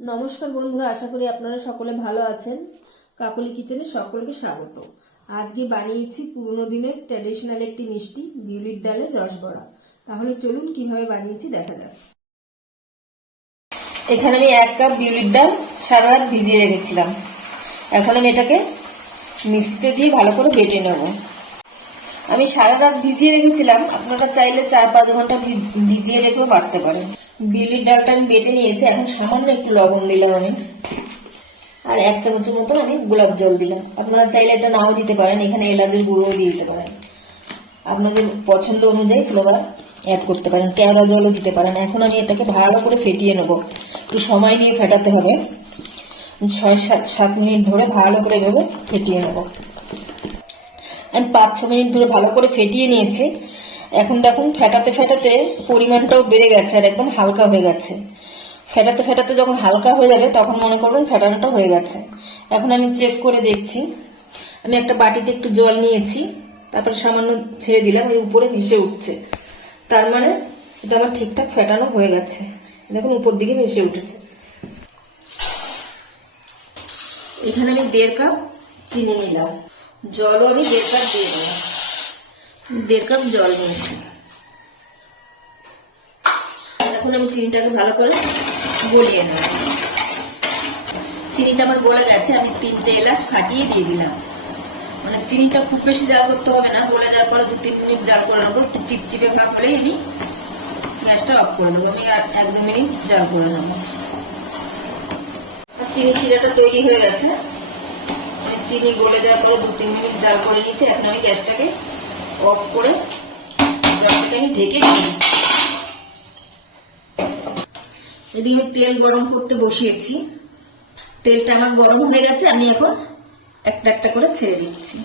নমস্কার বন্ধুরা, আশা করি আপনারা সকলে ভালো আছেন। কাকলি কিচেনে সকলকে স্বাগত। আজকে বানিয়েছি পুরনো দিনের ট্র্যাডিশনাল একটি মিষ্টি, বিউলির ডালের রসবড়া। তাহলে চলুন কিভাবে বানিয়েছি দেখা যাক। এখানে আমি 1 কাপ বিউলির ডাল সারা রাত ভিজিয়ে রেখেছিলাম। এখন আমি এটাকে মিক্সিতে দিয়ে ভালো করে বেটে নেব। আমি সারা রাত ভিজিয়ে রেখেছিলাম, আপনারা চাইলে 4-5 ঘন্টা ভিজিয়ে রেখেও বাটতে পারেন। বিউলির ডালটা আমি বেটে নিয়েছি। এখন সামান্য একটু লবণ দিলাম আমি, আর 1 চামচের মতো আমি গোলাপ জল দিলাম। আপনারা চাইলে এটা নাও দিতে পারেন, এখানে এলাচের গুঁড়োও দিয়ে দিতে পারেন। আপনাদের পছন্দ অনুযায়ী ফ্লেভার অ্যাড করতে পারেন, কেওড়া জলও দিতে পারেন। এখন আমি এটাকে ভালো করে ফেটিয়ে নেব। একটু সময় নিয়ে ফেটাতে হবে, 6-7 মিনিট ধরে ভালো করে এভাবে ফেটিয়ে নেব। আমি 5-6 মিনিট ধরে ভালো করে ফেটিয়ে নিয়েছি। এখন দেখুন ফেটাতে ফেটাতে পরিমাণটাও বেড়ে গেছে আর একদম হালকা হয়ে গেছে। ফেটাতে ফেটাতে যখন হালকা হয়ে যাবে তখন মনে করবেন ফেটানোটা হয়ে গেছে। এখন আমি চেক করে দেখছি। আমি একটা বাটিতে একটু জল নিয়েছি, তারপর সামান্য ছেড়ে দিলাম, ওই উপরে ভেসে উঠছে। তার মানে এটা আমার ঠিকঠাক ফেটানো হয়ে গেছে। দেখুন উপর দিকে ভেসে উঠেছে। এখানে আমি 1.5 কাপ চিনি নিলাম, জলও আমি 1.5 কাপ দিয়ে দিলাম। 1.5 কাপ জল নিয়েছি। এখন আমি চিনিটাকে ভালো করে গলিয়ে নেব। চিনিটা আমার গলে গেছে। আমি 3টে এলাচ ফাটিয়ে দিয়ে দিলাম। মানে চিনিটা খুব বেশি জাল করতে হবে না, গলে যাওয়ার পরে 2-3 মিনিট জাল করে নেবো। একটু চিপচিপে ভাব হলেই আমি গ্যাসটা অফ করে দেবো। আমি আর 1-2 মিনিট জাল করে নেবো। চিনি শিরাটা তৈরি হয়ে গেছে। চিনি গলে যাওয়ার পরে 2-3 মিনিট জাল করে নিচ্ছি। এখন আমি গ্যাসটাকে অফ করে গ্যাসটাকে আমি ঢেকে দিই। এদিকে আমি তেল গরম করতে বসিয়েছি। তেলটা আমার গরম হয়ে গেছে। আমি এখন একটা একটা করে ছেড়ে দিচ্ছি।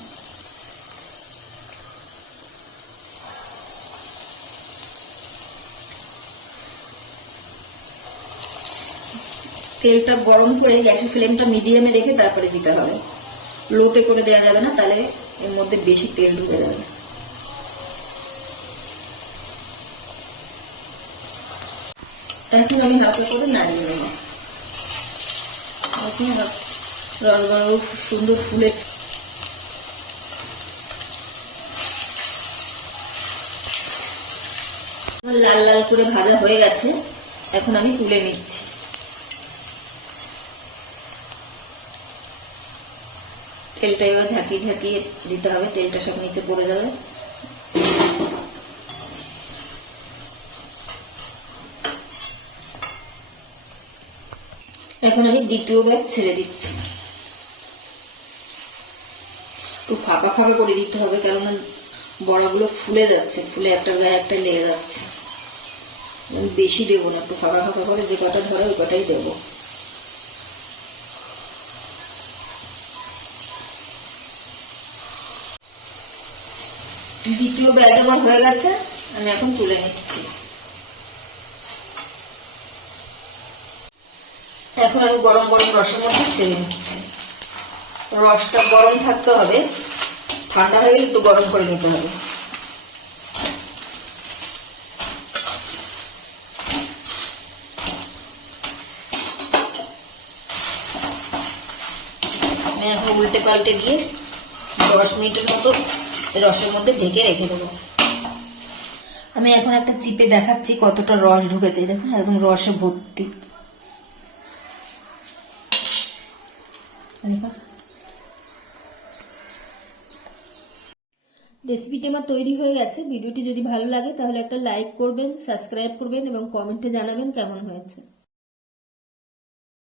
তেলটা গরম করে গ্যাসের ফ্লেমটা মিডিয়ামে রেখে তারপরে দিতে হবে। লোতে করে দেওয়া যাবে না, তাহলে এর মধ্যে বেশি তেল ঢুকে যাবে। এখন আমি হালকা করে নাড়িয়ে নেব। রসগোল্লা সুন্দর ফুলেছে। লাল লাল করে ভাজা হয়ে গেছে। এখন আমি তুলে নিচ্ছি। তেলটা এবার ঝাঁকিয়ে ঝাঁকিয়ে দিতে হবে, তেলটা সব নিচে পড়ে যাবে। এখন আমি দ্বিতীয়বার ছেড়ে দিচ্ছি। একটু ফাঁকা ফাঁকা করে দিতে হবে, কেননা বড়াগুলো ফুলে যাচ্ছে, ফুলে একটার গায়ে একটা লেগে যাচ্ছে। আমি বেশি দেবো না, একটু ফাঁকা ফাঁকা করে যে কটা ধরে ওই কটাই দেবো। দ্বিতীয় ব্যাচ আমার হয়ে গেছে। আমি এখন তুলে নিচ্ছি। এখন আমি গরম গরম রসের মধ্যে ছেড়ে নিচ্ছি। রসটা গরম থাকতে হবে, ঠান্ডা হয়ে গেলে একটু গরম করে নিতে হবে। আমি এখন উল্টে পাল্টে দিয়ে 10 মিনিটের মতো রসের মধ্যে ঢেকে রেখে দেবো। আমি এখন একটা চিপে দেখাচ্ছি কতটা রস ঢুকেছে। দেখুন একদম রসে ভর্তি। রেসিপিটি আমার তৈরি হয়ে গেছে। ভিডিওটি যদি ভালো লাগে তাহলে একটা লাইক করবেন, সাবস্ক্রাইব করবেন এবং কমেন্টে জানাবেন কেমন হয়েছে।